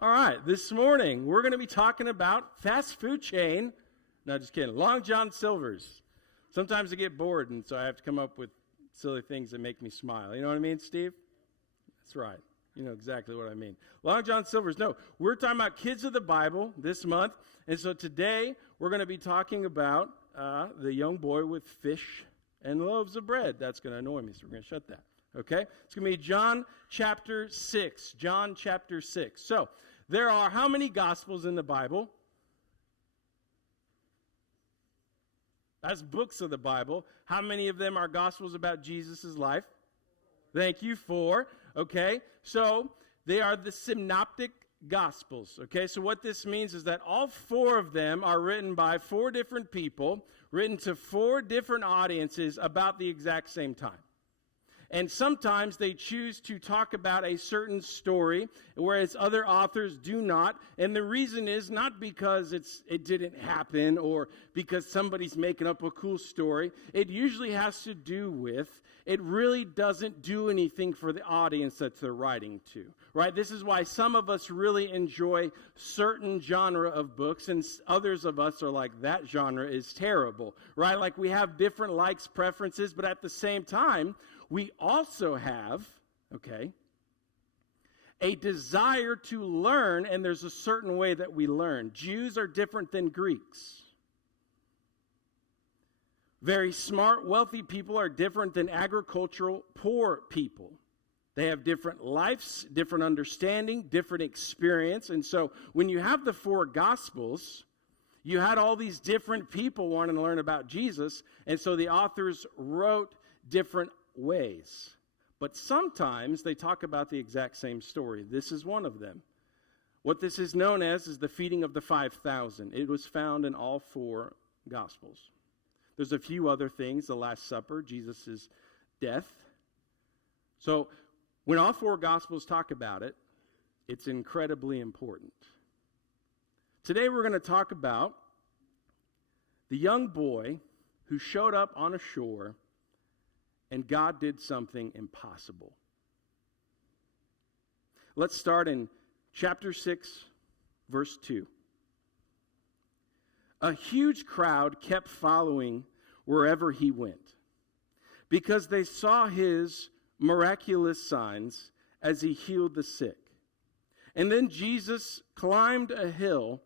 All right, this morning we're going to be talking about fast food chain. No, just kidding. Long John Silver's. Sometimes I get bored, and so I have to come up with silly things that make me smile. You know what I mean, Steve? That's right. You know exactly what I mean. Long John Silver's. No, we're talking about kids of the Bible this month. And so today we're going to be talking about the young boy with fish and loaves of bread. That's going to annoy me, so we're going to shut that. Okay? It's going to be John chapter 6. John chapter 6. So there are how many Gospels in the Bible? That's books of the Bible. How many of them are Gospels about Jesus' life? Thank you, 4. Okay, so they are the synoptic Gospels. Okay, so what this means is that all 4 of them are written by 4 different people, written to 4 different audiences about the exact same time. And sometimes they choose to talk about a certain story, whereas other authors do not. And the reason is not because it didn't happen or because somebody's making up a cool story. It usually has to do with it really doesn't do anything for the audience that they're writing to, right? This is why some of us really enjoy certain genre of books and others of us are like, that genre is terrible, right? Like we have different likes, preferences, but at the same time, we also have, a desire to learn, and there's a certain way that we learn. Jews are different than Greeks. Very smart, wealthy people are different than agricultural, poor people. They have different lives, different understanding, different experience. And so when you have the 4 Gospels, you had all these different people wanting to learn about Jesus. And so the authors wrote different ways. But sometimes they talk about the exact same story. This is one of them. What this is known as is the feeding of the 5,000. It was found in all 4 Gospels. There's a few other things, the Last Supper, Jesus' death. So when all 4 Gospels talk about it, it's incredibly important. Today we're going to talk about the young boy who showed up on a shore and God did something impossible. Let's start in chapter 6, verse 2. A huge crowd kept following wherever he went because they saw his miraculous signs as he healed the sick. And then Jesus climbed a hill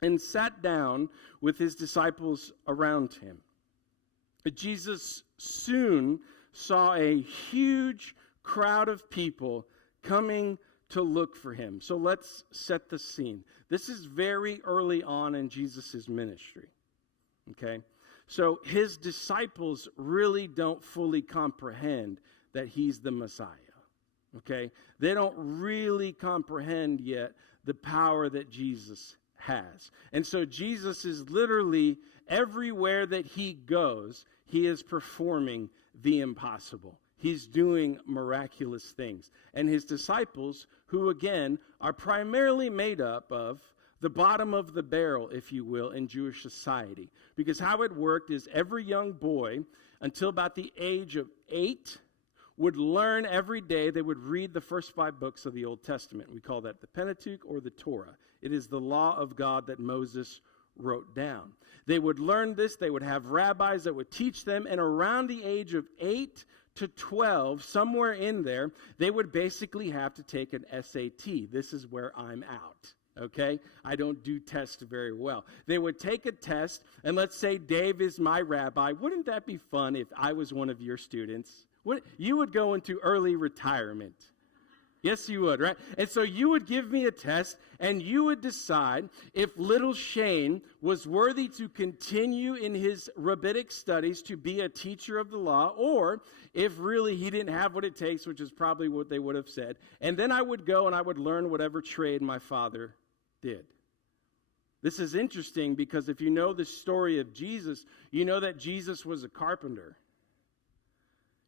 and sat down with his disciples around him. Jesus soon saw a huge crowd of people coming to look for him. So let's set the scene. This is very early on in Jesus' ministry. Okay? So his disciples really don't fully comprehend that he's the Messiah. Okay? They don't really comprehend yet the power that Jesus has. And so Jesus is literally everywhere that he goes, he is performing the impossible. He's doing miraculous things. And his disciples, who again are primarily made up of the bottom of the barrel, if you will, in Jewish society. Because how it worked is every young boy, until about the age of 8, would learn every day. They would read the first 5 books of the Old Testament. We call that the Pentateuch or the Torah. It is the law of God that Moses wrote down. They would learn this. They would have rabbis that would teach them. And around the age of 8 to 12, somewhere in there, they would basically have to take an SAT. This is where I'm out. Okay? I don't do tests very well. They would take a test, and let's say Dave is my rabbi. Wouldn't that be fun if I was one of your students? You would go into early retirement. Yes, you would, right? And so you would give me a test, and you would decide if little Shane was worthy to continue in his rabbinic studies to be a teacher of the law, or if really he didn't have what it takes, which is probably what they would have said. And then I would go and I would learn whatever trade my father did. This is interesting because if you know the story of Jesus, you know that Jesus was a carpenter.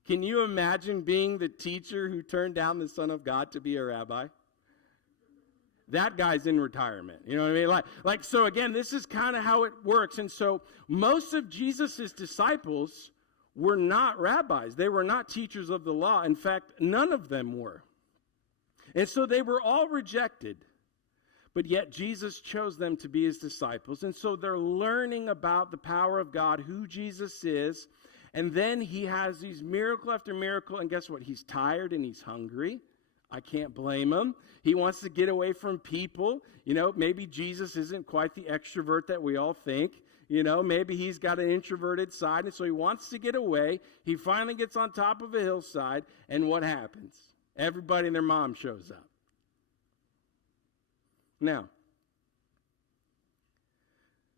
Can you imagine being the teacher who turned down the Son of God to be a rabbi? That guy's in retirement. You know what I mean? So again, this is kind of how it works. And so most of Jesus' disciples were not rabbis. They were not teachers of the law. In fact, none of them were. And so they were all rejected. But yet Jesus chose them to be his disciples. And so they're learning about the power of God, who Jesus is. And then he has these miracle after miracle. And guess what? He's tired and he's hungry. I can't blame him. He wants to get away from people. Maybe Jesus isn't quite the extrovert that we all think. Maybe he's got an introverted side. And so he wants to get away. He finally gets on top of a hillside. And what happens? Everybody and their mom shows up. Now,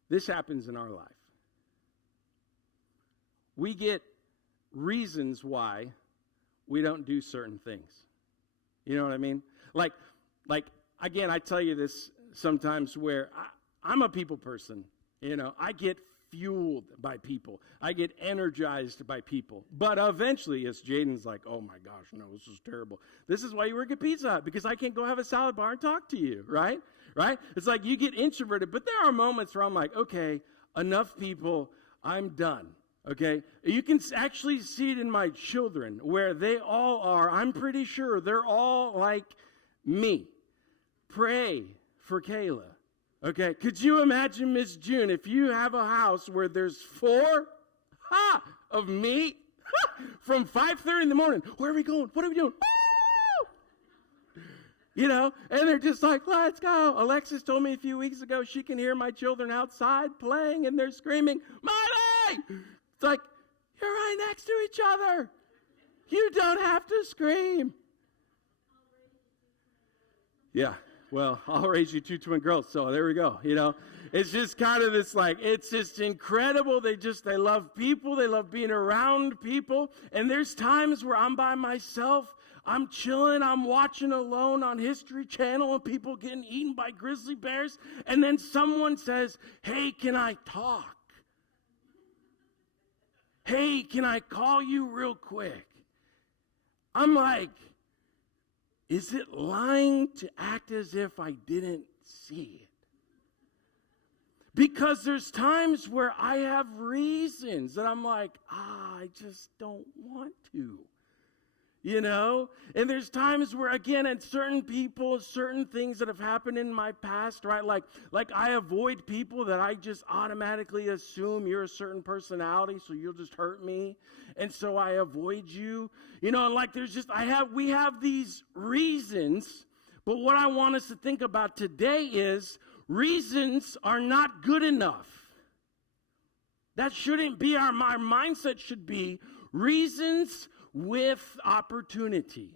this happens in our life. We get reasons why we don't do certain things. You know what I mean? Like again, I tell you this sometimes where I'm a people person. I get fueled by people. I get energized by people. But eventually, as Jaden's like, oh my gosh, no, this is terrible. This is why you work at Pizza Hut, because I can't go have a salad bar and talk to you, right? Right? It's like you get introverted, but there are moments where I'm like, okay, enough people, I'm done. Okay? You can actually see it in my children where they all are, I'm pretty sure they're all like me. Pray for Kayla. Okay? Could you imagine, Miss June, if you have a house where there's 4 of me from 5:30 in the morning? Where are we going? What are we doing? And they're just like, let's go. Alexis told me a few weeks ago she can hear my children outside playing and they're screaming, Mommy! It's like, you're right next to each other. You don't have to scream. Yeah, well, I'll raise you 2 twin girls, so there we go. It's just kind of this it's just incredible. They love people. They love being around people. And there's times where I'm by myself. I'm chilling, I'm watching alone on History Channel and people getting eaten by grizzly bears. And then someone says, hey, can I talk? Hey, can I call you real quick? I'm like, is it lying to act as if I didn't see it? Because there's times where I have reasons that I'm like, I just don't want to. And there's times where, again, and certain people, certain things that have happened in my past, right? Like I avoid people that I just automatically assume you're a certain personality, so you'll just hurt me. And so I avoid you. We have these reasons, but what I want us to think about today is reasons are not good enough. That shouldn't be our mindset should be reasons with opportunity.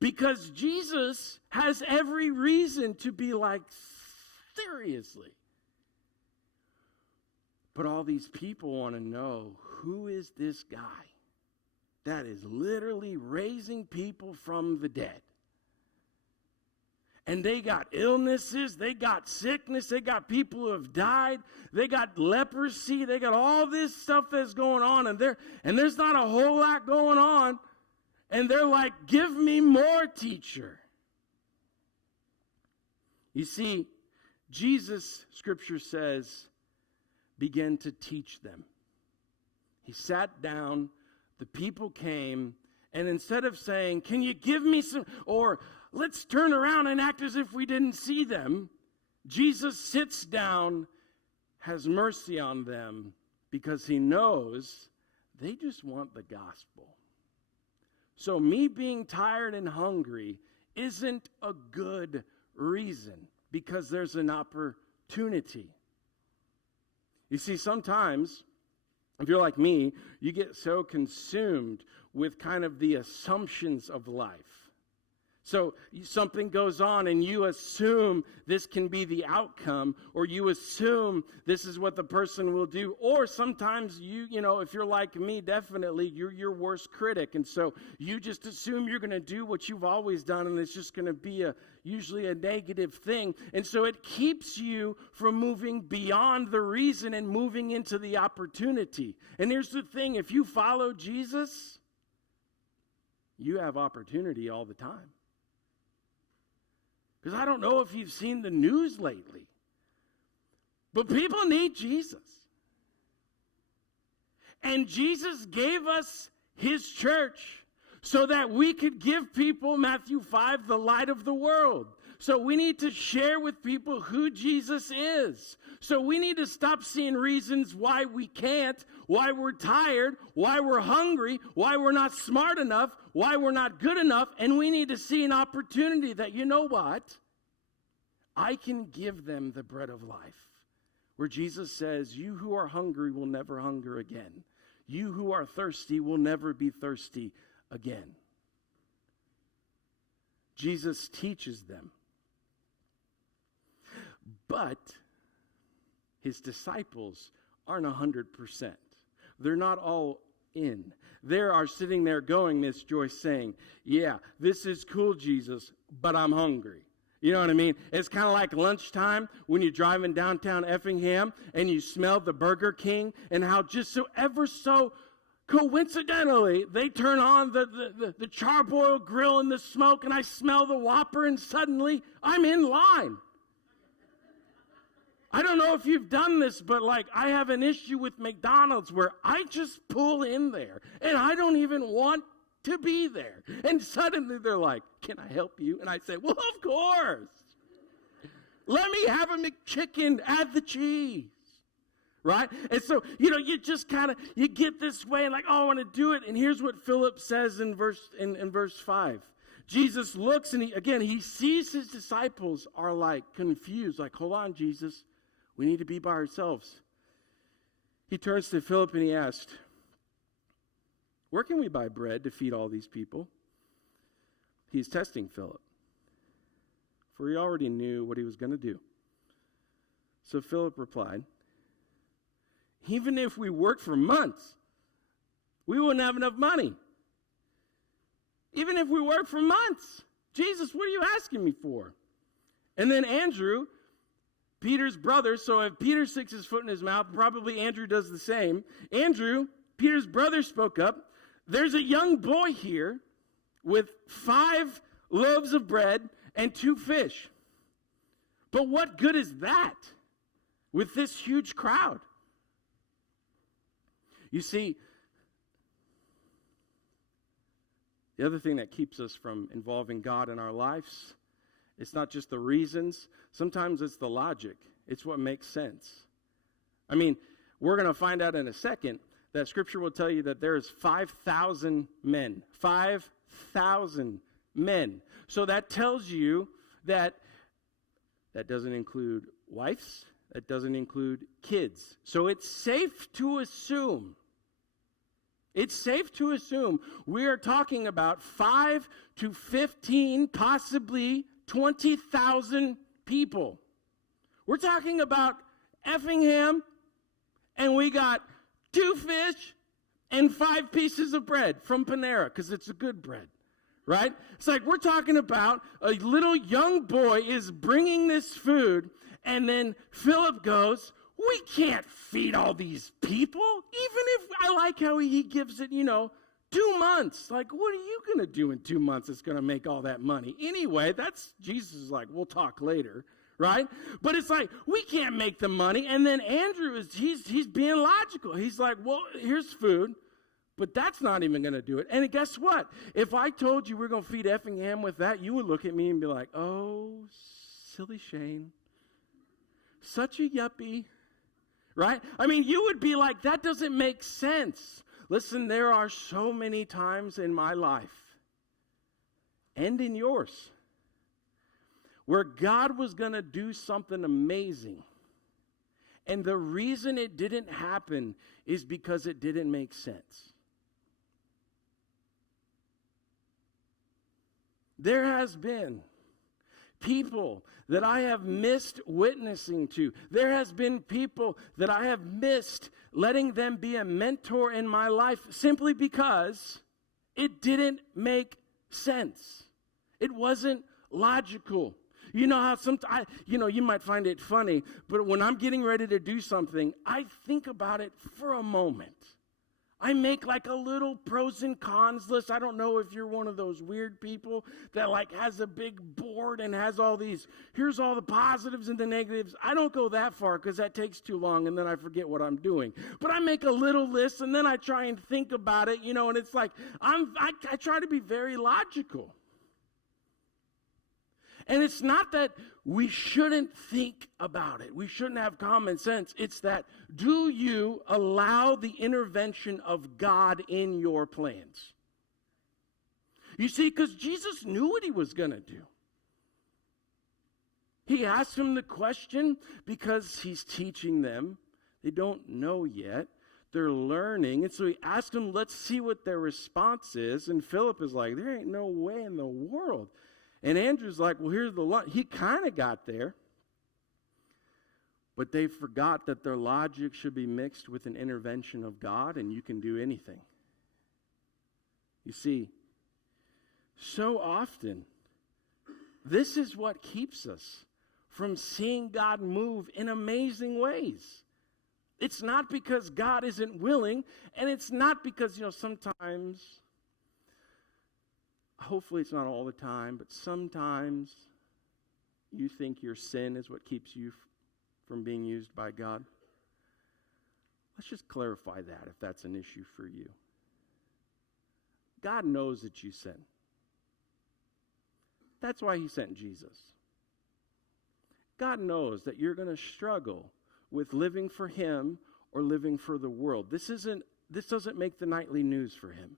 Because Jesus has every reason to be like, seriously. But all these people want to know, who is this guy that is literally raising people from the dead? And they got illnesses, they got sickness, they got people who have died, they got leprosy, they got all this stuff that's going on, and there's not a whole lot going on. And they're like, give me more, teacher. You see, Jesus, Scripture says, began to teach them. He sat down, the people came, and instead of saying, can you give me some, or let's turn around and act as if we didn't see them, Jesus sits down, has mercy on them, because he knows they just want the gospel. So me being tired and hungry isn't a good reason, because there's an opportunity. You see, sometimes, if you're like me, you get so consumed with kind of the assumptions of life. So something goes on and you assume this can be the outcome, or you assume this is what the person will do. Or sometimes you know, if you're like me, definitely you're your worst critic. And so you just assume you're going to do what you've always done, and it's just going to be usually a negative thing. And so it keeps you from moving beyond the reason and moving into the opportunity. And here's the thing, if you follow Jesus, you have opportunity all the time. Because I don't know if you've seen the news lately, but people need Jesus. And Jesus gave us his church so that we could give people, Matthew 5, the light of the world. So we need to share with people who Jesus is. So we need to stop seeing reasons why we can't, why we're tired, why we're hungry, why we're not smart enough, why we're not good enough, and we need to see an opportunity that, you know what? I can give them the bread of life. Where Jesus says, you who are hungry will never hunger again. You who are thirsty will never be thirsty again. Jesus teaches them. But his disciples aren't 100%. They're not all in. They are sitting there going, Miss Joyce saying, yeah, this is cool, Jesus, but I'm hungry. You know what I mean? It's kind of like lunchtime when you're driving downtown Effingham and you smell the Burger King, and how just so ever so coincidentally they turn on the charbroil grill and the smoke, and I smell the Whopper, and suddenly I'm in line. I don't know if you've done this, but like I have an issue with McDonald's where I just pull in there and I don't even want to be there. And suddenly they're like, can I help you? And I say, well, of course. Let me have a McChicken, add the cheese. Right? And so, you just kind of, you get this way and like, oh, I want to do it. And here's what Philip says in verse 5. Jesus looks and he sees his disciples are like confused. Like, hold on, Jesus. We need to be by ourselves. He turns to Philip and he asked, where can we buy bread to feed all these people? He's testing Philip, for he already knew what he was going to do. So Philip replied, even if we worked for months, we wouldn't have enough money. Even if we worked for months. Jesus, what are you asking me for? And then Andrew, Peter's brother, so if Peter sticks his foot in his mouth, probably Andrew does the same. Andrew, Peter's brother, spoke up. There's a young boy here with 5 loaves of bread and 2 fish. But what good is that with this huge crowd? You see, the other thing that keeps us from involving God in our lives, it's not just the reasons. Sometimes it's the logic. It's what makes sense. I mean, we're going to find out in a second that Scripture will tell you that there's 5,000 men. 5,000 men. So that tells you that doesn't include wives. That doesn't include kids. So it's safe to assume. It's safe to assume we are talking about 5 to 15, possibly 20,000 people. We're talking about Effingham, and we got 2 fish and 5 pieces of bread from Panera, because it's a good bread, right? It's like we're talking about a little young boy is bringing this food, and then Philip goes, we can't feed all these people, even if I like how he gives it, 2 months. Like, what are you going to do in 2 months that's going to make all that money? Anyway, that's Jesus is like, we'll talk later, right? But it's like, we can't make the money. And then Andrew, he's being logical. He's like, well, here's food, but that's not even going to do it. And guess what? If I told you we're going to feed Effingham with that, you would look at me and be like, oh, silly Shane. Such a yuppie. Right? I mean, you would be like, that doesn't make sense. Listen, there are so many times in my life and in yours where God was going to do something amazing. And the reason it didn't happen is because it didn't make sense. There has been people that I have missed witnessing to. There has been people that I have missed letting them be a mentor in my life simply because it didn't make sense. It wasn't logical. You know how sometimes, you might find it funny, but when I'm getting ready to do something, I think about it for a moment. I make like a little pros and cons list. I don't know if you're one of those weird people that like has a big board and has all these, here's all the positives and the negatives. I don't go that far because that takes too long and then I forget what I'm doing. But I make a little list and then I try and think about it, and it's like I try to be very logical. And it's not that we shouldn't think about it. We shouldn't have common sense. It's that, do you allow the intervention of God in your plans? You see, because Jesus knew what he was going to do. He asked him the question because he's teaching them. They don't know yet. They're learning. And so he asked them, let's see what their response is. And Philip is like, there ain't no way in the world. And Andrew's like, well, here's the lunch. He kind of got there. But they forgot that their logic should be mixed with an intervention of God, and you can do anything. You see, so often, this is what keeps us from seeing God move in amazing ways. It's not because God isn't willing, and it's not because, sometimes, hopefully it's not all the time, but sometimes you think your sin is what keeps you from being used by God. Let's just clarify that if that's an issue for you. God knows that you sin. That's why he sent Jesus. God knows that you're going to struggle with living for him or living for the world. This doesn't make the nightly news for him.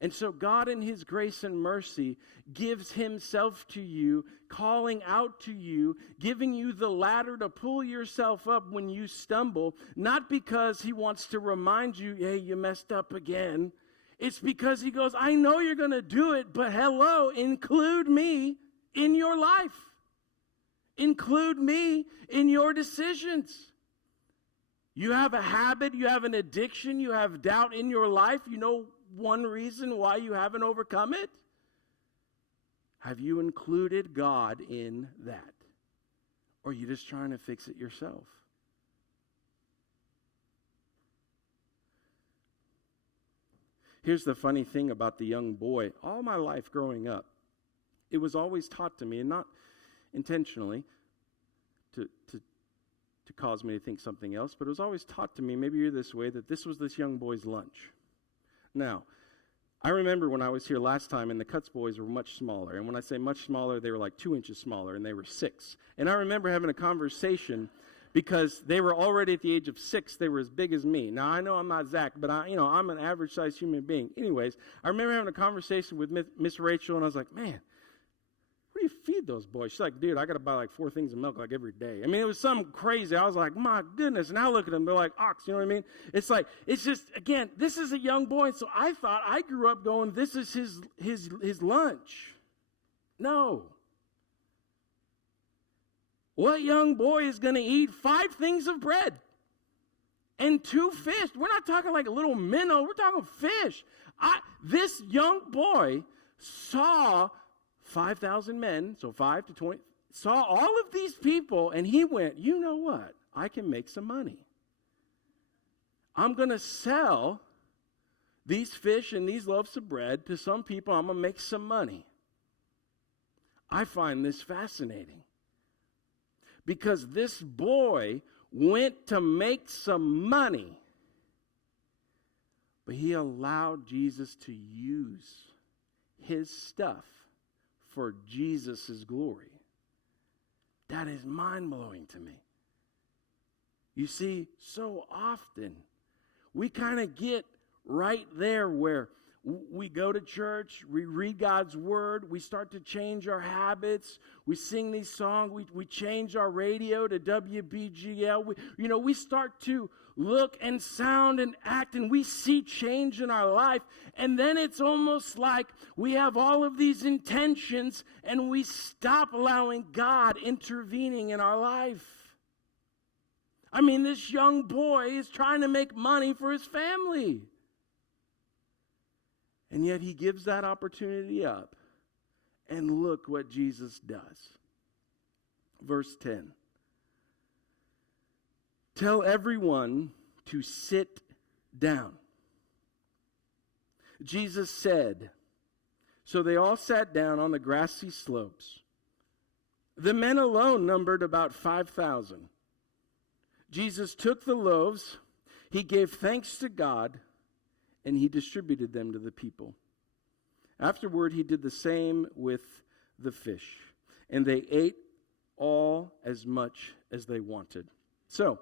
And so God in his grace and mercy gives himself to you, calling out to you, giving you the ladder to pull yourself up when you stumble, not because he wants to remind you, hey, you messed up again. It's because he goes, I know you're going to do it, but hello, include me in your life. Include me in your decisions. You have a habit, you have an addiction, you have doubt in your life. You know one reason why you haven't overcome it? Have you included God in that? Or are you just trying to fix it yourself? Here's the funny thing about the young boy. All my life growing up, it was always taught to me, and not intentionally to cause me to think something else, but it was always taught to me, maybe you're this way, that this was this young boy's lunch. Now, I remember when I was here last time, and the Cuts boys were much smaller. And when I say much smaller, they were like 2 inches smaller, and they were 6. And I remember having a conversation because they were already at the age of 6. They were as big as me. Now, I know I'm not Zach, but I'm an average-sized human being. Anyways, I remember having a conversation with Miss Rachel, and I was like, man, what do you feed those boys? She's like, dude, I got to buy like 4 things of milk like every day. I mean, it was something crazy. I was like, my goodness. And I look at them, they're like ox, you know what I mean? It's like, it's just, again, this is a young boy. And so I thought, I grew up going, this is his lunch. No. What young boy is going to eat 5 things of bread and 2 fish? We're not talking like a little minnow. We're talking fish. This young boy saw 5,000 men, so 5 to 20, saw all of these people, and he went, you know what? I can make some money. I'm going to sell these fish and these loaves of bread to some people. I'm going to make some money. I find this fascinating because this boy went to make some money, but he allowed Jesus to use his stuff for Jesus' glory. That is mind-blowing to me. You see, so often we kind of get right there where we go to church, we read God's word, we start to change our habits, we sing these songs, we change our radio to WBGL. We start to look and sound and act, and we see change in our life, and then it's almost like we have all of these intentions, and we stop allowing God intervening in our life. I mean, this young boy is trying to make money for his family. And yet he gives that opportunity up. And look what Jesus does. Verse 10. Tell everyone to sit down. Jesus said, so they all sat down on the grassy slopes. The men alone numbered about 5,000. Jesus took the loaves, he gave thanks to God, and he distributed them to the people. Afterward, he did the same with the fish, and they ate all as much as they wanted. So,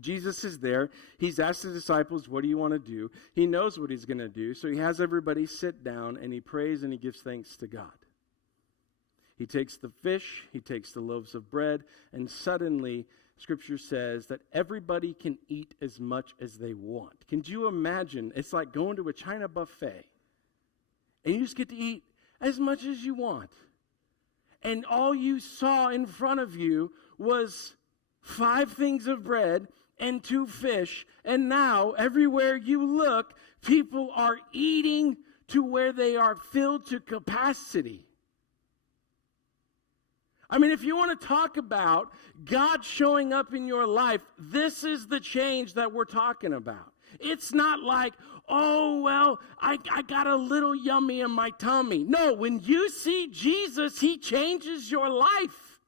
Jesus is there. He's asked the disciples, what do you want to do? He knows what he's going to do, so he has everybody sit down, and he prays and he gives thanks to God. He takes the fish, he takes the loaves of bread, and suddenly, Scripture says that everybody can eat as much as they want. Can you imagine? It's like going to a China buffet, and you just get to eat as much as you want. And all you saw in front of you was 5 things of bread and 2 fish. And now, everywhere you look, people are eating to where they are filled to capacity. I mean, if you want to talk about God showing up in your life, this is the change that we're talking about. It's not like, oh, well, I got a little yummy in my tummy. No, when you see Jesus, he changes your life.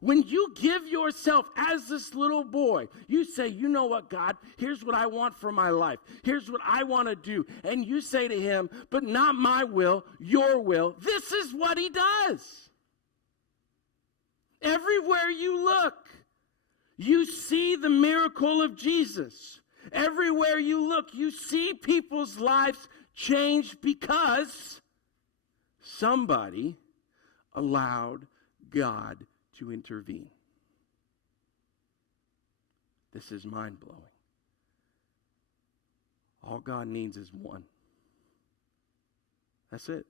When you give yourself as this little boy, you say, you know what, God, here's what I want for my life. Here's what I want to do. And you say to him, but not my will, your will. This is what he does. Everywhere you look, you see the miracle of Jesus. Everywhere you look, you see people's lives change because somebody allowed God to intervene. This is mind-blowing. All God needs is one. That's it.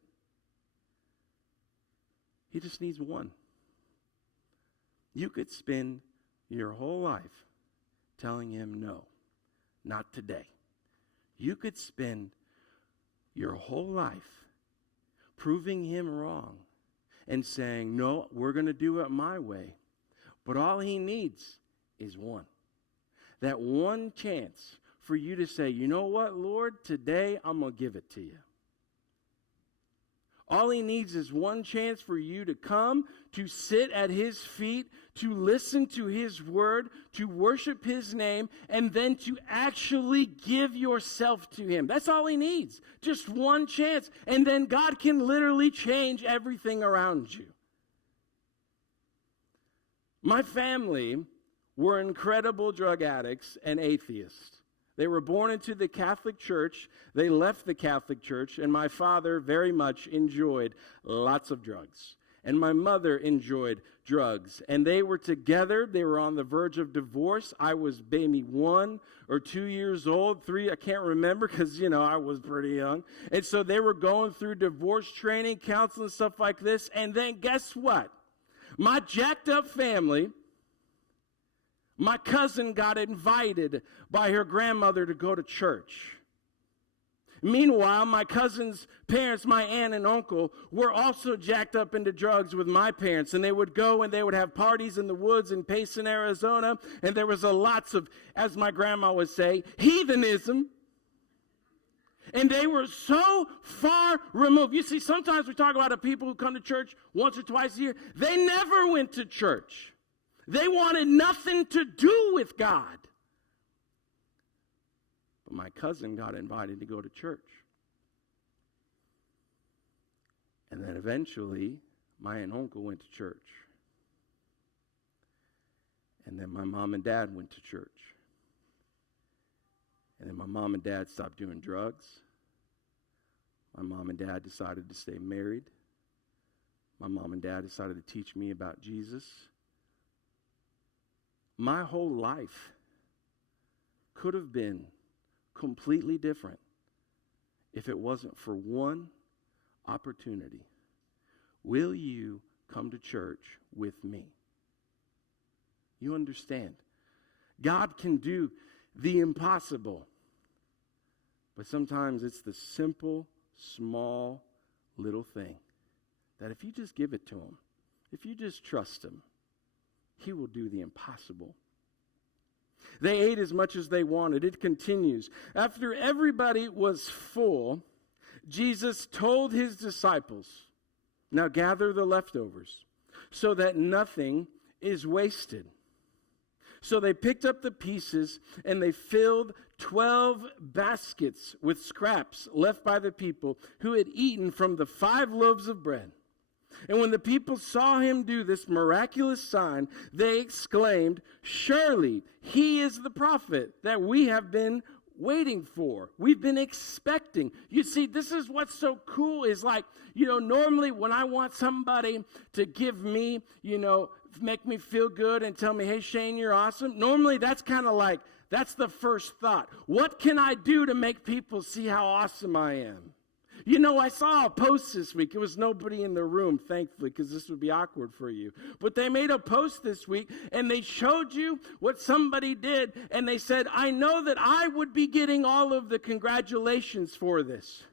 He just needs one. You could spend your whole life telling him no, not today. You could spend your whole life proving him wrong and saying, no, we're going to do it my way. But all he needs is one. That one chance for you to say, you know what, Lord, today I'm going to give it to you. All he needs is one chance for you to come, to sit at his feet, to listen to his word, to worship his name, and then to actually give yourself to him. That's all he needs. Just one chance. And then God can literally change everything around you. My family were incredible drug addicts and atheists. They were born into the Catholic Church. They left the Catholic Church, and my father very much enjoyed lots of drugs. And my mother enjoyed drugs. And they were together. They were on the verge of divorce. I was maybe 1 or 2 years old, 3, I can't remember because, I was pretty young. And so they were going through divorce training, counseling, stuff like this. And then guess what? My jacked up family, my cousin got invited by her grandmother to go to church. Meanwhile, my cousin's parents, my aunt and uncle, were also jacked up into drugs with my parents. And they would go and they would have parties in the woods in Payson, Arizona. And there was lots of, as my grandma would say, heathenism. And they were so far removed. You see, sometimes we talk about the people who come to church once or twice a year. They never went to church. They wanted nothing to do with God. But my cousin got invited to go to church. And then eventually, my aunt and uncle went to church. And then my mom and dad went to church. And then my mom and dad stopped doing drugs. My mom and dad decided to stay married. My mom and dad decided to teach me about Jesus. My whole life could have been completely different if it wasn't for one opportunity. Will you come to church with me? You understand? God can do the impossible, but sometimes it's the simple, small, little thing that if you just give it to him, if you just trust him, he will do the impossible. They ate as much as they wanted. It continues. After everybody was full, Jesus told his disciples, now gather the leftovers so that nothing is wasted. So they picked up the pieces and they filled 12 baskets with scraps left by the people who had eaten from the 5 loaves of bread. And when the people saw him do this miraculous sign, they exclaimed, surely he is the prophet that we have been waiting for. We've been expecting. You see, this is what's so cool is like, normally when I want somebody to give me, make me feel good and tell me, hey, Shane, you're awesome. Normally that's kind of like, that's the first thought. What can I do to make people see how awesome I am? I saw a post this week. It was nobody in the room, thankfully, because this would be awkward for you. But they made a post this week, and they showed you what somebody did, and they said, I know that I would be getting all of the congratulations for this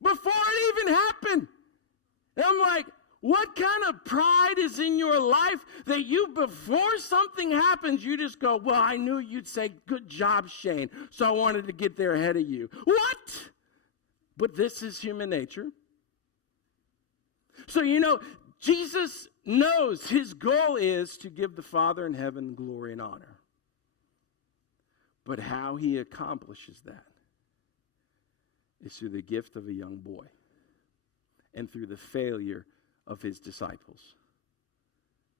before it even happened. And I'm like, what kind of pride is in your life that before something happens, you just go, well, I knew you'd say, good job, Shane, so I wanted to get there ahead of you. What? But this is human nature. So, Jesus knows his goal is to give the Father in heaven glory and honor. But how he accomplishes that is through the gift of a young boy and through the failure of his disciples.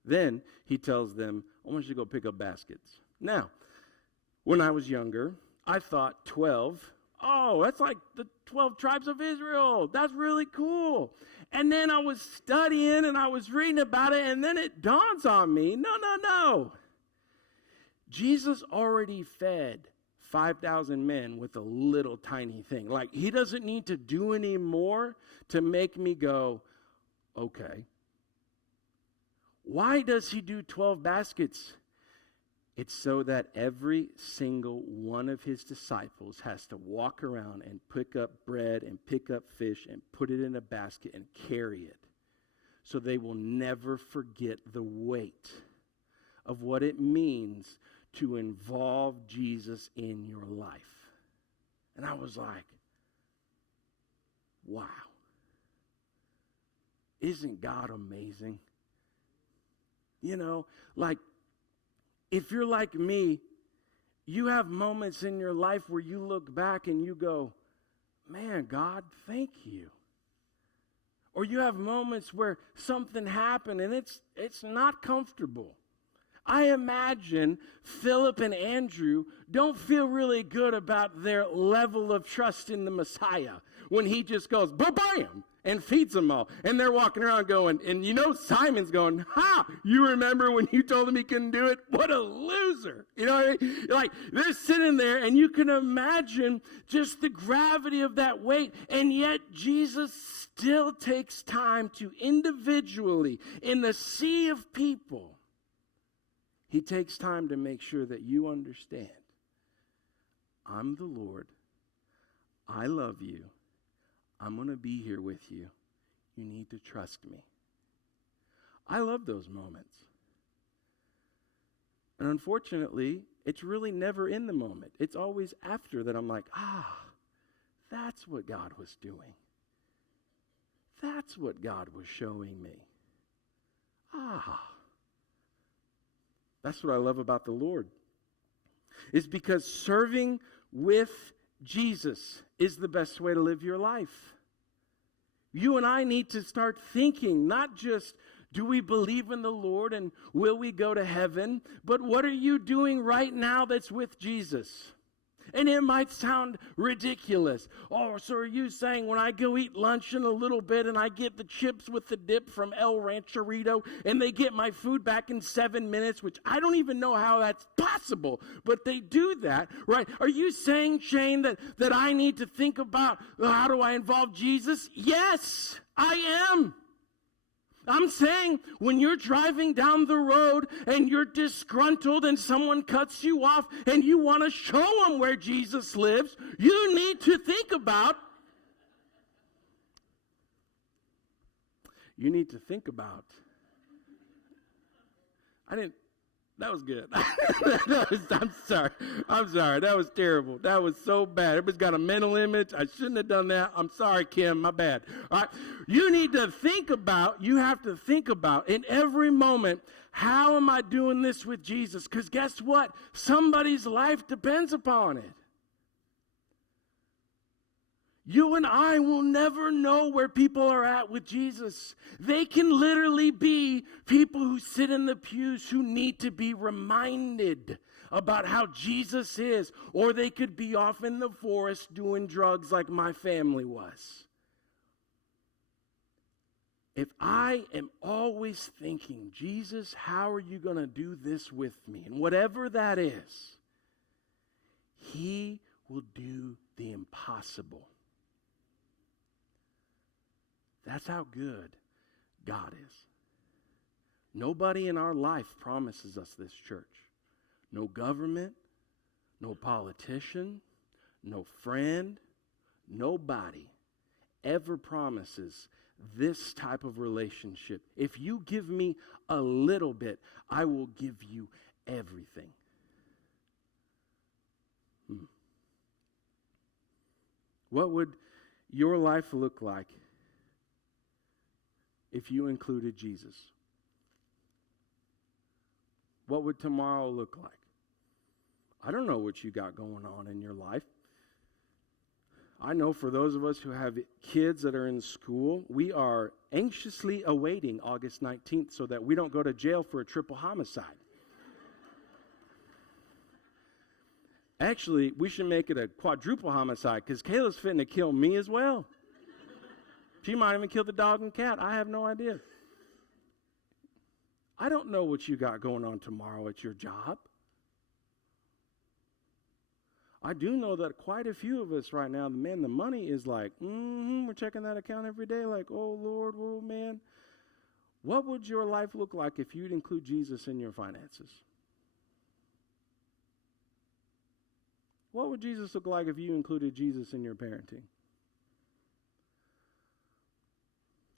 Then he tells them, I want you to go pick up baskets. Now, when I was younger, I thought 12, that's like the 12 tribes of Israel. That's really cool. And then I was studying and I was reading about it, and then it dawns on me, no. Jesus already fed 5,000 men with a little tiny thing. Like, he doesn't need to do any more to make me go, okay. Why does he do 12 baskets? It's so that every single one of his disciples has to walk around and pick up bread and pick up fish and put it in a basket and carry it. So they will never forget the weight of what it means to involve Jesus in your life. And I was like, wow. Isn't God amazing? If you're like me, you have moments in your life where you look back and you go, man, God, thank you. Or you have moments where something happened and it's not comfortable. I imagine Philip and Andrew don't feel really good about their level of trust in the Messiah when he just goes, ba-bam, and feeds them all. And they're walking around going, and Simon's going, you remember when you told him he couldn't do it? What a loser. You know what I mean? Like, they're sitting there, and you can imagine just the gravity of that weight. And yet, Jesus still takes time to individually, in the sea of people, he takes time to make sure that you understand, I'm the Lord. I love you. I'm going to be here with you. You need to trust me. I love those moments. And unfortunately, it's really never in the moment. It's always after that I'm like, that's what God was doing. That's what God was showing me. That's what I love about the Lord. Is because serving with Jesus is the best way to live your life. You and I need to start thinking, not just do we believe in the Lord and will we go to heaven, but what are you doing right now that's with Jesus? And it might sound ridiculous. So are you saying when I go eat lunch in a little bit and I get the chips with the dip from El Rancherito and they get my food back in 7 minutes, which I don't even know how that's possible, but they do that, right? Are you saying, Shane, that I need to think about how do I involve Jesus? Yes, I am. I'm saying when you're driving down the road and you're disgruntled and someone cuts you off and you want to show them where Jesus lives, you need to think about I That was good. I'm sorry. I'm sorry. That was terrible. That was so bad. Everybody's got a mental image. I shouldn't have done that. I'm sorry, Kim. My bad. All right. You have to think about in every moment, how am I doing this with Jesus? Because guess what? Somebody's life depends upon it. You and I will never know where people are at with Jesus. They can literally be people who sit in the pews who need to be reminded about how Jesus is. Or they could be off in the forest doing drugs like my family was. If I am always thinking, Jesus, how are you going to do this with me? And whatever that is, He will do the impossible. That's how good God is. Nobody in our life promises us this, church. No government, no politician, no friend, nobody ever promises this type of relationship. If you give me a little bit, I will give you everything. What would your life look like if you included Jesus? What would tomorrow look like? I don't know what you got going on in your life. I know for those of us who have kids that are in school, we are anxiously awaiting August 19th so that we don't go to jail for a triple homicide. Actually, we should make it a quadruple homicide because Kayla's fitting to kill me as well. She might even kill the dog and cat. I have no idea. I don't know what you got going on tomorrow at your job. I do know that quite a few of us right now, man, the money is like, we're checking that account every day like, oh, Lord, oh, man. What would your life look like if you'd include Jesus in your finances? What would Jesus look like if you included Jesus in your parenting?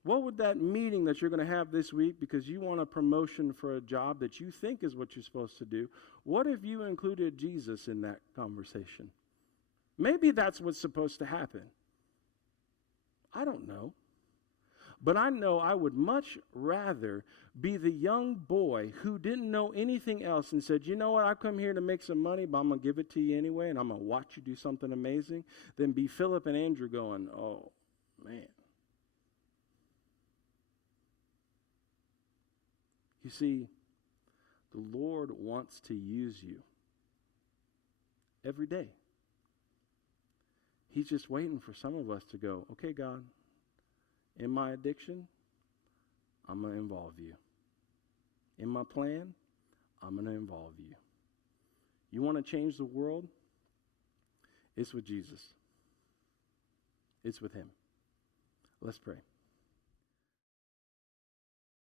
What would that meeting that you're going to have this week because you want a promotion for a job that you think is what you're supposed to do, what if you included Jesus in that conversation? Maybe that's what's supposed to happen. I don't know. But I know I would much rather be the young boy who didn't know anything else and said, you know what, I've come here to make some money, but I'm going to give it to you anyway, and I'm going to watch you do something amazing, than be Philip and Andrew going, oh, man. You see, the Lord wants to use you every day. He's just waiting for some of us to go, okay, God, in my addiction, I'm going to involve you. In my plan, I'm going to involve you. You want to change the world? It's with Jesus. It's with Him. Let's pray.